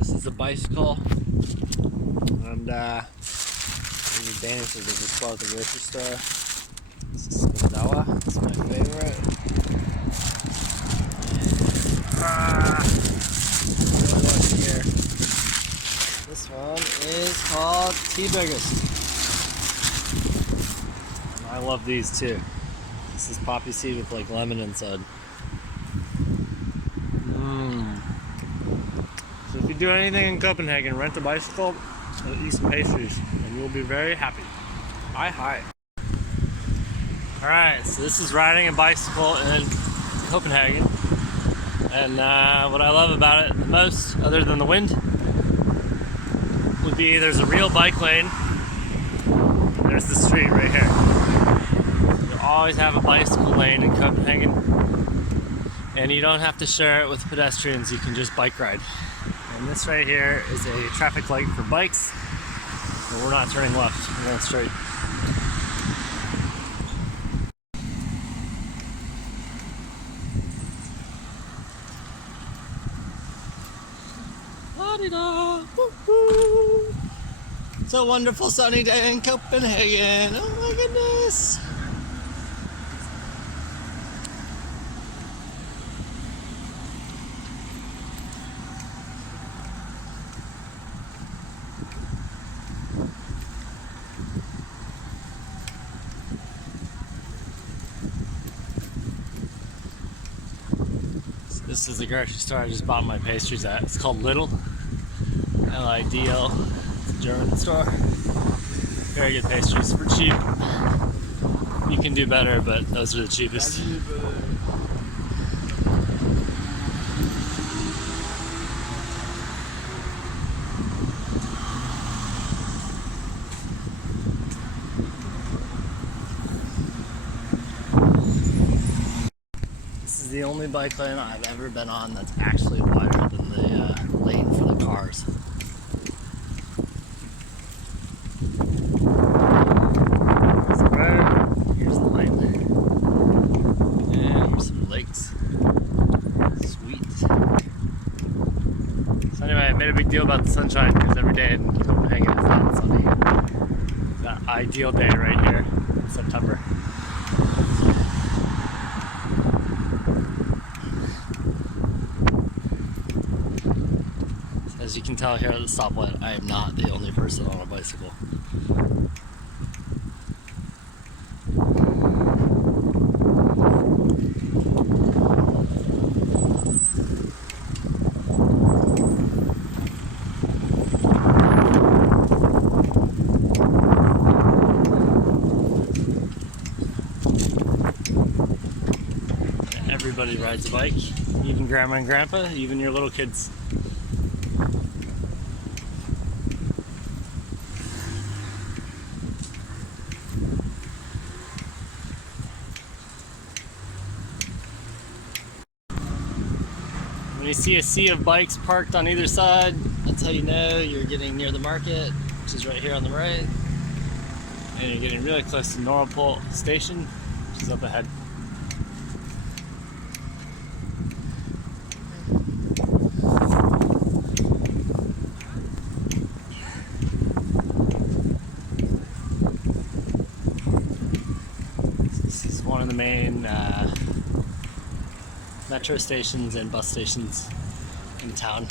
This is a bicycle, and there's advantages of this car at the grocery store. This is Spandella, it's my favorite. Really lucky here. This one is called T-Biggest. I love these too. This is poppy seed with like lemon inside. So if you do anything in Copenhagen, rent a bicycle and eat some pastries, and you'll be very happy. Hi. Alright, so this is riding a bicycle in Copenhagen. And what I love about it the most, other than the wind, would be there's a real bike lane. There's the street right here. You always have a bicycle lane in Copenhagen, and you don't have to share it with pedestrians, you can just bike ride. And this right here is a traffic light for bikes, but we're not turning left, we're going straight. La-di-da, woo-hoo. It's a wonderful sunny day in Copenhagen. Oh my goodness. This is the grocery store I just bought my pastries at. It's called Lidl. L-I-D-L. It's a German store. Very good pastries for cheap. You can do better, but those are the cheapest. This is the only bike lane I've ever been on that's actually wider than the lane for the cars. Here's the lane. And here's some lakes. Sweet. So anyway, I made a big deal about the sunshine because every day in Copenhagen is not sunny. That ideal day right here in September. As you can tell here at the stoplight, I am not the only person on a bicycle. Everybody rides a bike, even grandma and grandpa, even your little kids. When you see a sea of bikes parked on either side, that's how you know you're getting near the market, which is right here on the right. And you're getting really close to Nørreport station, which is up ahead. This is one of the main metro stations and bus stations in town.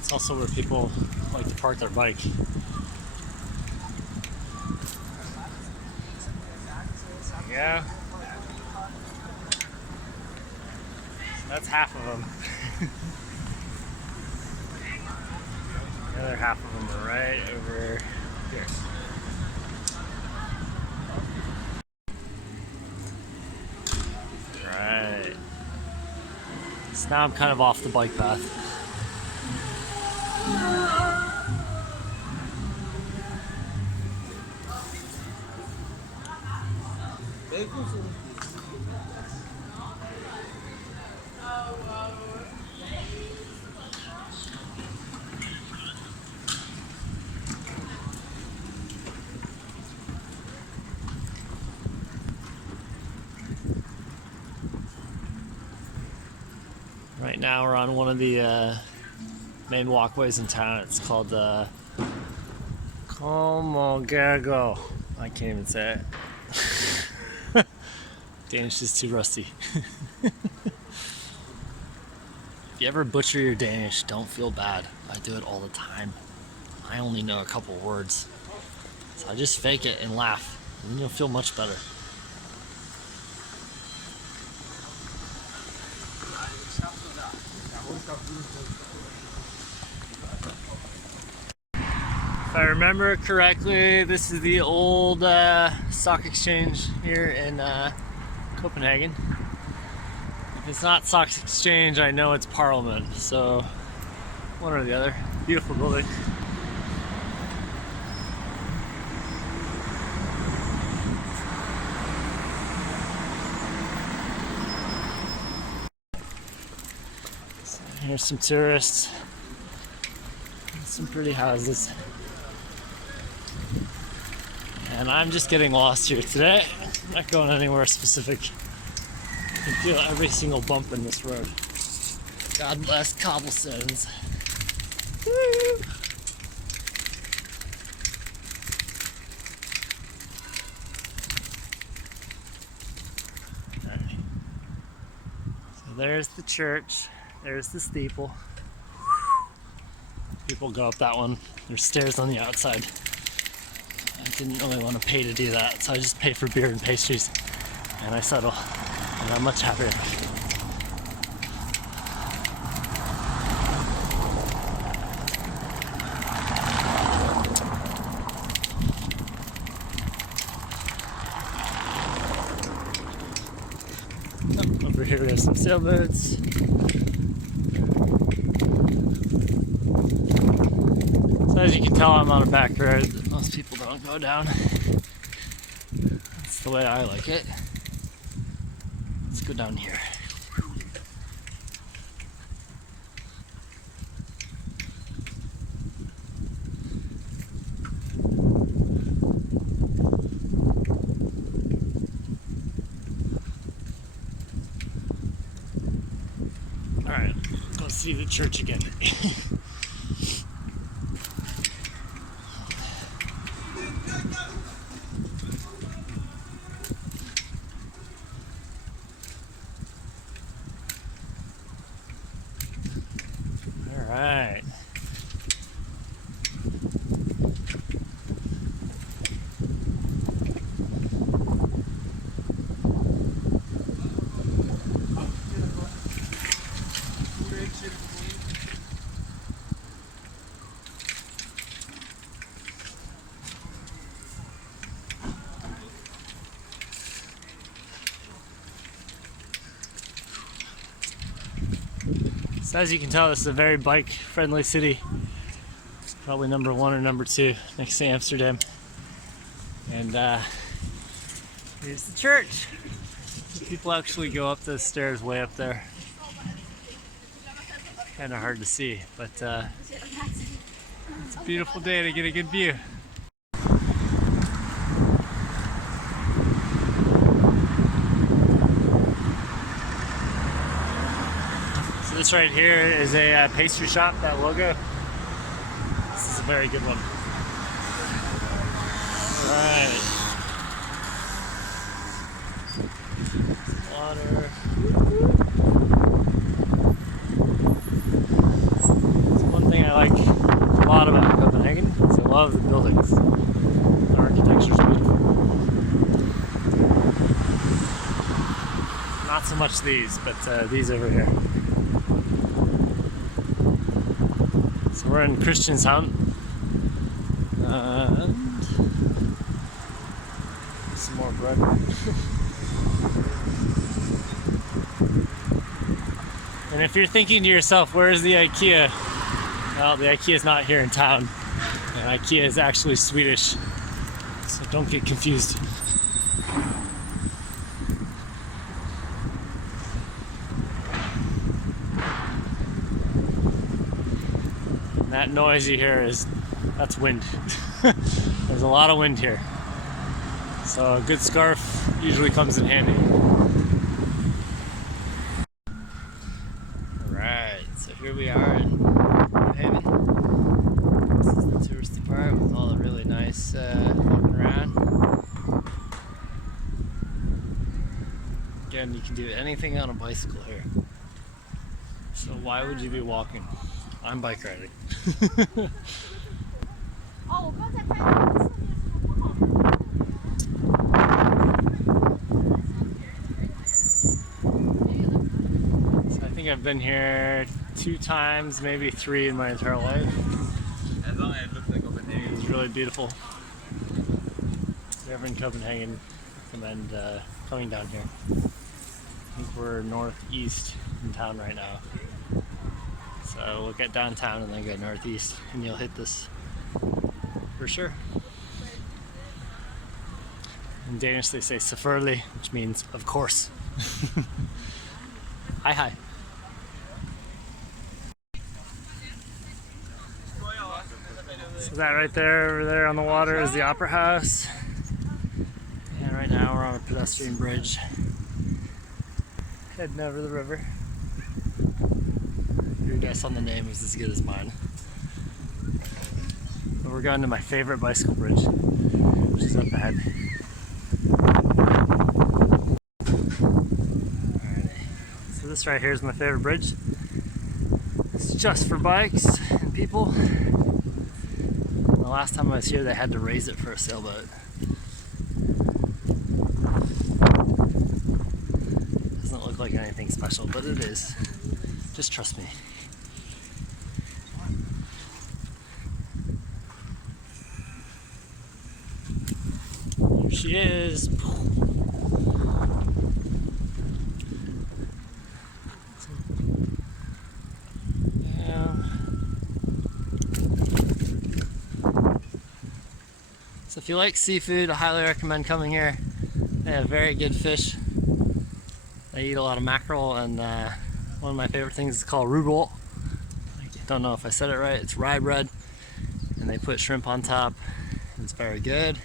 It's also where people like to park their bike. Yeah. That's half of them. The other half of them are right over here. Right. So now I'm kind of off the bike path. Right now we're on one of the main walkways in town. It's called Copenhagen. I can't even say it. Danish is too rusty. If you ever butcher your Danish, don't feel bad. I do it all the time. I only know a couple words. So I just fake it and laugh, and then you'll feel much better. If I remember correctly, this is the old stock exchange here in Copenhagen. If it's not stock exchange, I know it's Parliament, so one or the other. Beautiful building. So here's some tourists. Some pretty houses. And I'm just getting lost here today. I'm not going anywhere specific. You can feel every single bump in this road. God bless cobblestones. Woo! All right. So there's the church. There's the steeple. People go up that one. There's stairs on the outside. I didn't really want to pay to do that, so I just pay for beer and pastries, and I settle, and I'm much happier. Oh, over here we have some sailboats. So as you can tell, I'm on a back road that most people don't go down. That's the way I like it. Let's go down here. Alright, go see the church again. Alright. So as you can tell, this is a very bike-friendly city. It's probably number 1 or number 2 next to Amsterdam. And here's the church. People actually go up the stairs way up there. Kind of hard to see, but it's a beautiful day to get a good view. So this right here is a pastry shop, that logo. This is a very good one. Alright. Water. So one thing I like a lot about Copenhagen is I love the buildings. The architecture's beautiful. Not so much these, but these over here. So we're in Christianshavn, and some more bread. And if you're thinking to yourself, where's the IKEA? Well, the IKEA is not here in town, and IKEA is actually Swedish, so don't get confused. That noise you hear that's wind. There's a lot of wind here. So a good scarf usually comes in handy. So here we are in Copenhagen. This is the touristy part with all the really nice walking around. Again, you can do anything on a bicycle here. So why would you be walking? I'm bike riding. So I think I've been here 2 times, maybe 3 in my entire life. As long as it looks like Copenhagen. It's really beautiful. If you're ever in Copenhagen, I recommend coming down here. I think we're northeast in town right now. So we'll get downtown and then go northeast and you'll hit this for sure. In Danish they say selvfølgelig, which means of course. Hi hi. So that right there, over there on the water is the Opera House. And right now we're on a pedestrian bridge heading over the river. Your guess on the name is as good as mine. But we're going to my favorite bicycle bridge, which is up ahead. Alrighty. So this right here is my favorite bridge. It's just for bikes and people. And the last time I was here, they had to raise it for a sailboat. Doesn't look like anything special, but it is. Just trust me. Here she is. Yeah. So if you like seafood, I highly recommend coming here. They have very good fish. They eat a lot of mackerel, and one of my favorite things is called rudol. I don't know if I said it right. It's rye bread, and they put shrimp on top. It's very good.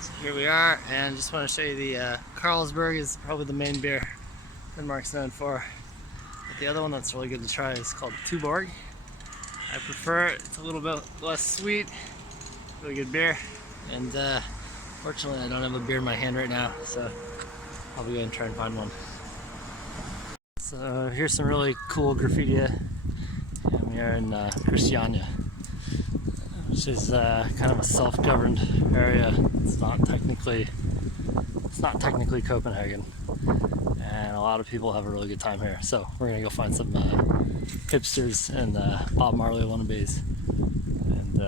So here we are, and just want to show you the Carlsberg is probably the main beer Denmark's known for. But the other one that's really good to try is called Tuborg. I prefer it. It's a little bit less sweet. Really good beer. And fortunately I don't have a beer in my hand right now, so I'll be going to try and find one. So here's some really cool graffiti. And we are in Christiania, which is kind of a self-governed area. It's not technically Copenhagen. And a lot of people have a really good time here. So we're gonna go find some hipsters and Bob Marley wannabes. And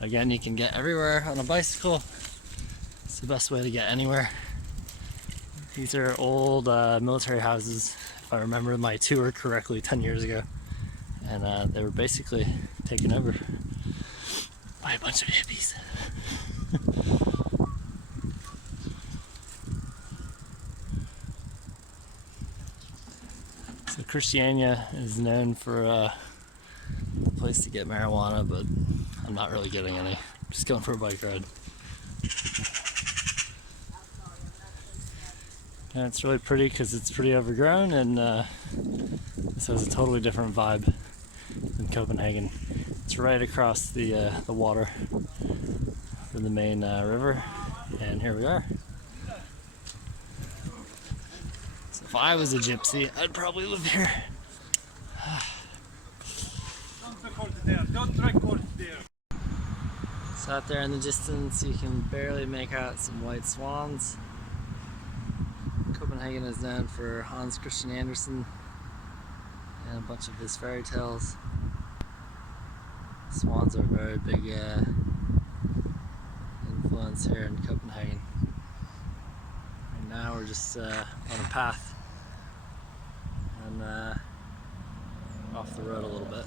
again, you can get everywhere on a bicycle. It's the best way to get anywhere. These are old military houses, if I remember my tour correctly 10 years ago. And they were basically taken over by a bunch of hippies. So Christiania is known for a place to get marijuana, but I'm not really getting any. I'm just going for a bike ride. And it's really pretty because it's pretty overgrown, and this has a totally different vibe than Copenhagen. It's right across the water from the main river, and here we are. So if I was a gypsy, I'd probably live here. So out there in the distance, you can barely make out some white swans. Copenhagen is known for Hans Christian Andersen and a bunch of his fairy tales. Swans are a very big influence here in Copenhagen. Right now we're just on a path and off the road a little bit.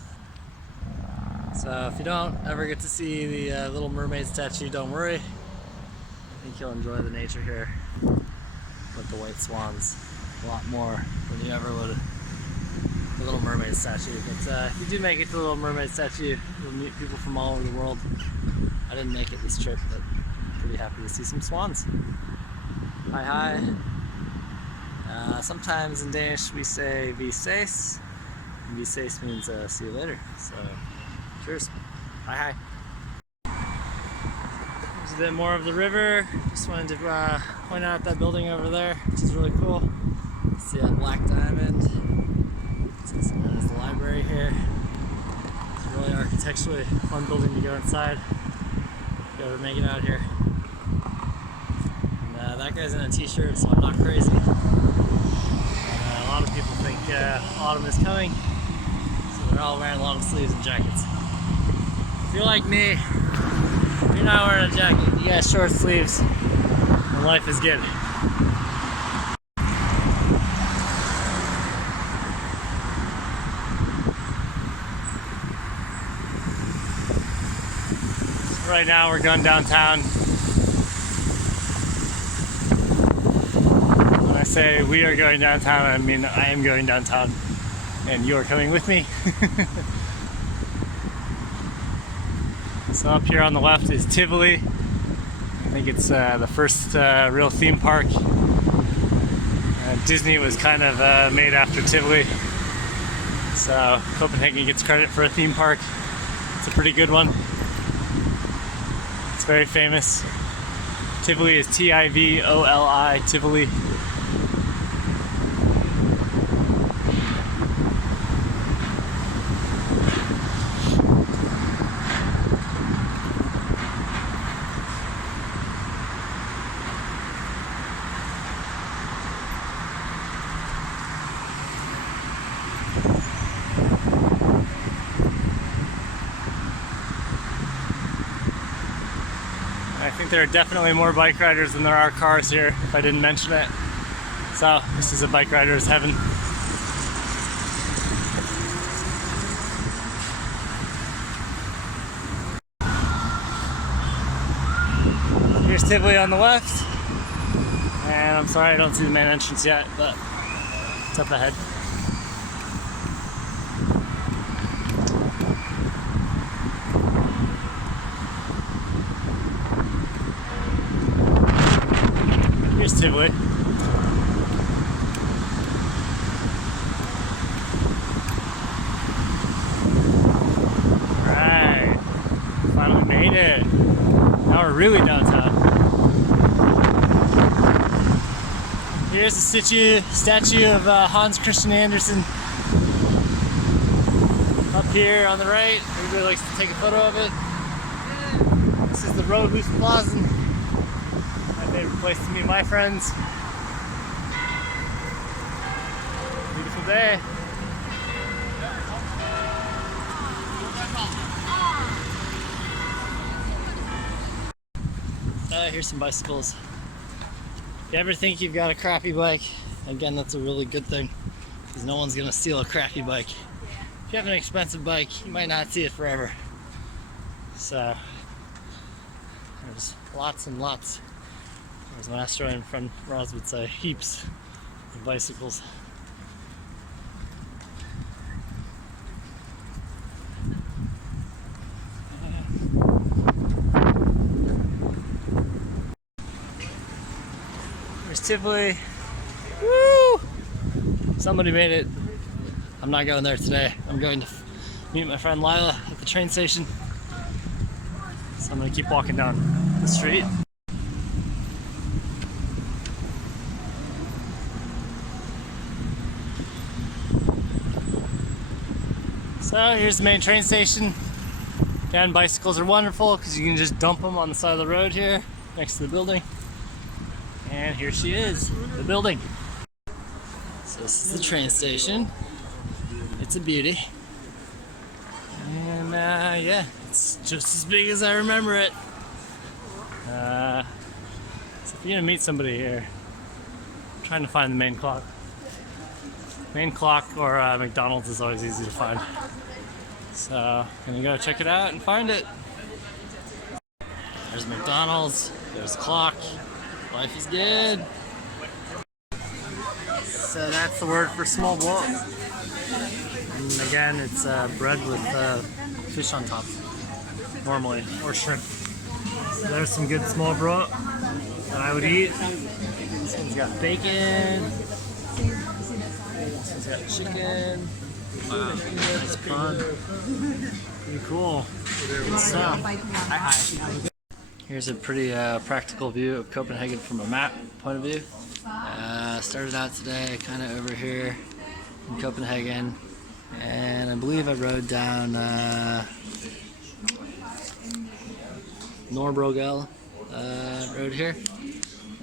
So if you don't ever get to see the Little Mermaid statue, don't worry. I think you'll enjoy the nature here with the white swans a lot more than you ever would the Little Mermaid statue. But if you do make it to the Little Mermaid statue, you'll meet people from all over the world. I didn't make it this trip, but I'm pretty happy to see some swans. Hi hi. Sometimes in Danish we say vi ses, and vi ses means see you later. So cheers. Hi hi. There's a bit more of the river. Just wanted to point out that building over there, which is really cool. See that black diamond. It's known as the library here. It's really architecturally fun building to go inside. If you ever make it out here. And that guy's in a t-shirt, so I'm not crazy. A lot of people think autumn is coming, so they're all wearing long sleeves and jackets. If you're like me, if you're not wearing a jacket, you got short sleeves, and life is good. Right now we're going downtown. When I say we are going downtown, I mean I am going downtown, and you are coming with me. So up here on the left is Tivoli. I think it's the first real theme park. Disney was kind of made after Tivoli, so Copenhagen gets credit for a theme park. It's a pretty good one. It's very famous. Tivoli is Tivoli, Tivoli. I think there are definitely more bike riders than there are cars here, if I didn't mention it. So, this is a bike rider's heaven. Here's Tivoli on the left. And I'm sorry I don't see the main entrance yet, but it's up ahead. Here's Tivoli. Alright, finally made it. Now we're really downtown. Here's the statue of Hans Christian Andersen. Up here on the right, everybody likes to take a photo of it. This is the Rådhusplassen. Favorite place to meet my friends. Beautiful day. Here's some bicycles. If you ever think you've got a crappy bike, again, that's a really good thing, because no one's gonna steal a crappy bike. If you have an expensive bike, you might not see it forever. So there's lots and lots. As my Australian friend Roz would say, heaps of bicycles. There's Tivoli. Woo! Somebody made it. I'm not going there today. I'm going to meet my friend Lila at the train station. So I'm going to keep walking down the street. So here's the main train station. Again, bicycles are wonderful because you can just dump them on the side of the road here next to the building. And here she is, the building. So this is the train station. It's a beauty. And yeah, it's just as big as I remember it. So if you're gonna meet somebody here, I'm trying to find the main clock. Main clock or McDonald's is always easy to find. So I'm gonna go check it out and find it. There's McDonald's, there's the clock. Life is good. So that's the word for small boat. And again, it's bread with fish on top, normally, or shrimp. So there's some good small broth that I would eat. This one's got bacon. This one's got chicken. Wow, nice prawn. Pretty cool. Good stuff. Here's a pretty practical view of Copenhagen from a map point of view. Started out today kind of over here in Copenhagen, and I believe I rode down Norbrogel road here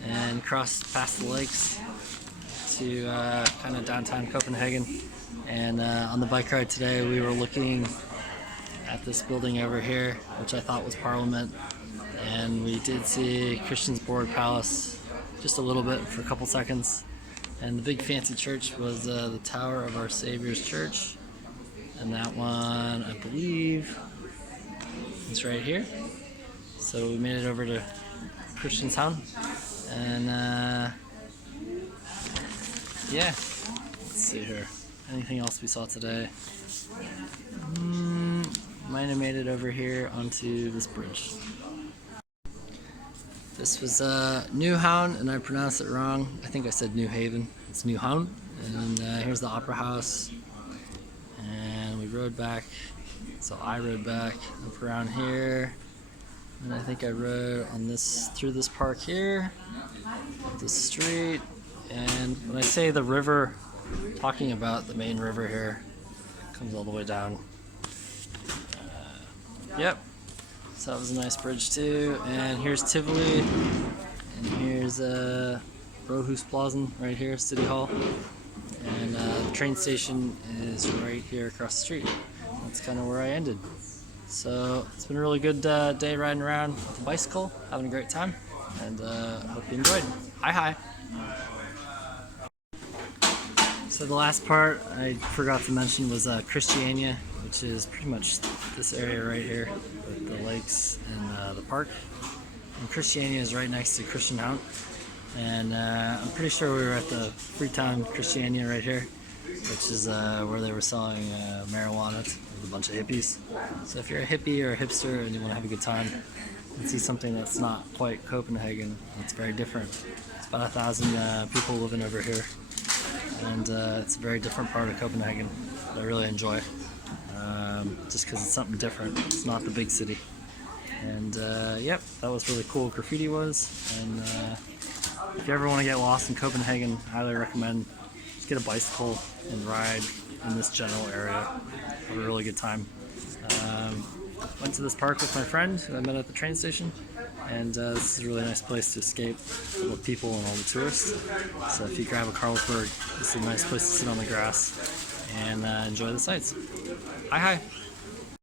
and crossed past the lakes to kind of downtown Copenhagen. And on the bike ride today we were looking at this building over here, which I thought was Parliament, and we did see Christiansborg Palace just a little bit for a couple seconds. And the big fancy church was the Tower of Our Savior's Church, and that one I believe is right here. So we made it over to Christianshavn, and yeah, let's see here. Anything else we saw today? Might have made it over here onto this bridge. This was Newhavn, and I pronounced it wrong. I think I said New Haven. It's Newhavn. And here's the Opera House. And we rode back. So I rode back up around here. And I think I rode on this through this park here, up the street. And when I say the river, I'm talking about the main river here. It comes all the way down. Yep. So that was a nice bridge too. And here's Tivoli, and here's Rådhusplassen right here, City Hall. And the train station is right here across the street. That's kind of where I ended. So it's been a really good day riding around with a bicycle, having a great time, and hope you enjoyed. Hi. So the last part I forgot to mention was Christiania, which is pretty much this area right here with the lakes and the park. And Christiania is right next to Christianshavn, and I'm pretty sure we were at the Freetown Christiania right here, which is where they were selling marijuana with a bunch of hippies. So if you're a hippie or a hipster and you want to have a good time and see something that's not quite Copenhagen, it's very different. It's about 1,000 people living over here, and it's a very different part of Copenhagen that I really enjoy, just because it's something different. It's not the big city. And yep, that was really cool. Graffiti was, and if you ever want to get lost in Copenhagen, I highly recommend just get a bicycle and ride in this general area. Have a really good time. Went to this park with my friend who I met at the train station, and this is a really nice place to escape all the people and all the tourists. So if you grab a Carlsberg, this is a nice place to sit on the grass and enjoy the sights. Hi.